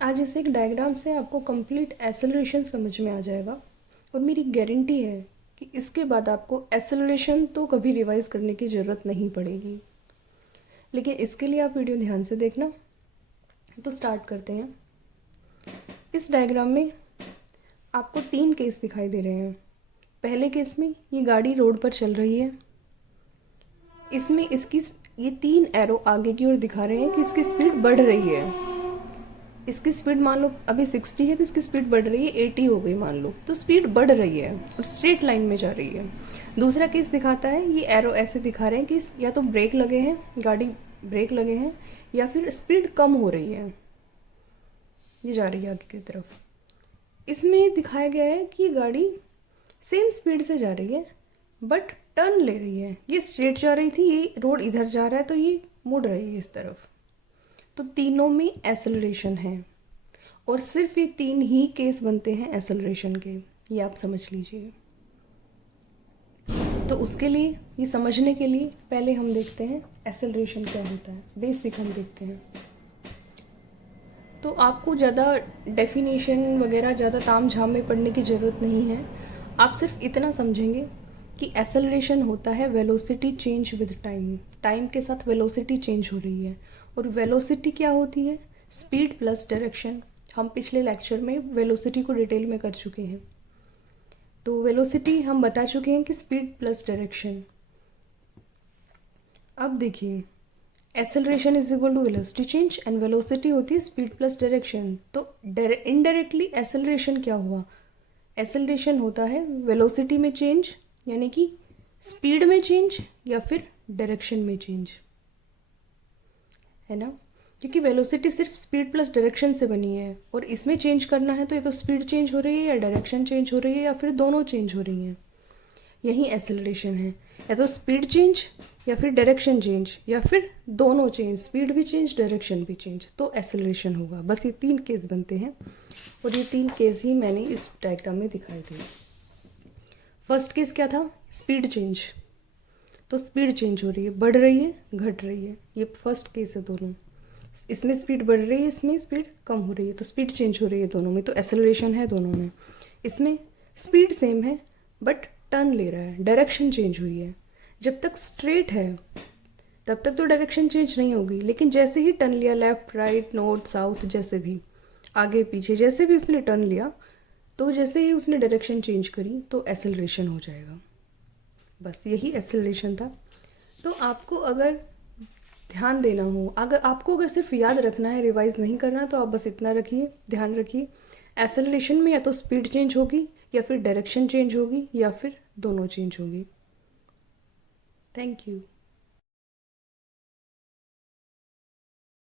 आज इस एक डायग्राम से आपको कंप्लीट एक्सेलरेशन समझ में आ जाएगा और मेरी गारंटी है कि इसके बाद आपको एक्सेलरेशन तो कभी रिवाइज करने की ज़रूरत नहीं पड़ेगी। लेकिन इसके लिए आप वीडियो ध्यान से देखना। तो स्टार्ट करते हैं। इस डायग्राम में आपको 3 केस दिखाई दे रहे हैं। पहले केस में ये गाड़ी रोड पर चल रही है। इसमें इसकी ये 3 एरो आगे की ओर दिखा रहे हैं कि इसकी स्पीड बढ़ रही है। इसकी स्पीड मान लो अभी 60 है तो इसकी स्पीड बढ़ रही है, 80 हो गई मान लो, तो स्पीड बढ़ रही है और स्ट्रेट लाइन में जा रही है। दूसरा केस दिखाता है, ये एरो ऐसे दिखा रहे हैं कि या तो ब्रेक लगे हैं, गाड़ी ब्रेक लगे हैं, या फिर स्पीड कम हो रही है, ये जा रही है आगे की तरफ। इसमें दिखाया गया है कि ये गाड़ी सेम स्पीड से जा रही है बट टर्न ले रही है। ये स्ट्रेट जा रही थी, ये रोड इधर जा रहा है तो ये मुड़ रही है इस तरफ। तो तीनों में एक्सेलरेशन है और सिर्फ ये 3 ही केस बनते हैं एक्सेलरेशन के, ये आप समझ लीजिए। तो उसके लिए, ये समझने के लिए पहले हम देखते हैं एक्सेलरेशन क्या होता है, बेसिक हम देखते हैं। तो आपको ज़्यादा डेफिनेशन वगैरह ज़्यादा ताम झाम में पढ़ने की ज़रूरत नहीं है। आप सिर्फ इतना समझेंगे कि एक्सेलरेशन होता है velocity change with time. Time के साथ वेलोसिटी चेंज हो रही है और वेलोसिटी क्या होती है? Speed plus direction. हम पिछले लेक्चर में वेलोसिटी को डिटेल में कर चुके हैं। तो वेलोसिटी हम बता चुके हैं कि स्पीड प्लस डायरेक्शन। अब देखिए, acceleration is equal to velocity change and velocity होती है स्पीड प्लस डायरेक्शन। तो इनडायरेक्टली एक्सेलरेशन क्या हुआ? एक्सेलरेशन होता है वेलोसिटी में चेंज, यानी कि स्पीड में चेंज या फिर डायरेक्शन में चेंज, है ना? क्योंकि वेलोसिटी सिर्फ स्पीड प्लस डायरेक्शन से बनी है और इसमें चेंज करना है तो ये तो स्पीड चेंज हो रही है या डायरेक्शन चेंज हो रही है या फिर दोनों चेंज हो रही हैं। यही एक्सेलरेशन है, या तो स्पीड चेंज या फिर डायरेक्शन चेंज या फिर दोनों चेंज, स्पीड भी चेंज डायरेक्शन भी चेंज, तो एक्सेलरेशन होगा। बस ये 3 केस बनते हैं और ये 3 केस ही मैंने इस डायग्राम में दिखाई दिए। फर्स्ट केस क्या था? Speed change. तो स्पीड चेंज हो रही है, बढ़ रही है, घट रही है, ये फर्स्ट केस है दोनों। इसमें स्पीड बढ़ रही है, इसमें स्पीड कम हो रही है, तो स्पीड चेंज हो रही है दोनों में, तो एक्सेलरेशन है दोनों में। इसमें स्पीड सेम है बट टर्न ले रहा है, डायरेक्शन चेंज हुई है। जब तक स्ट्रेट है तब तक तो डायरेक्शन चेंज नहीं होगी, लेकिन जैसे ही टर्न लिया, लेफ्ट राइट नॉर्थ साउथ, जैसे भी आगे पीछे जैसे भी उसने टर्न लिया, तो जैसे ही उसने डायरेक्शन चेंज करी तो एक्सेलरेशन हो जाएगा। बस यही एक्सेलरेशन था। तो आपको अगर ध्यान देना हो, अगर सिर्फ याद रखना है, रिवाइज नहीं करना, तो आप बस इतना रखिए, ध्यान रखिए, एक्सेलरेशन में या तो स्पीड चेंज होगी या फिर डायरेक्शन चेंज होगी या फिर दोनों चेंज होगी। Thank you.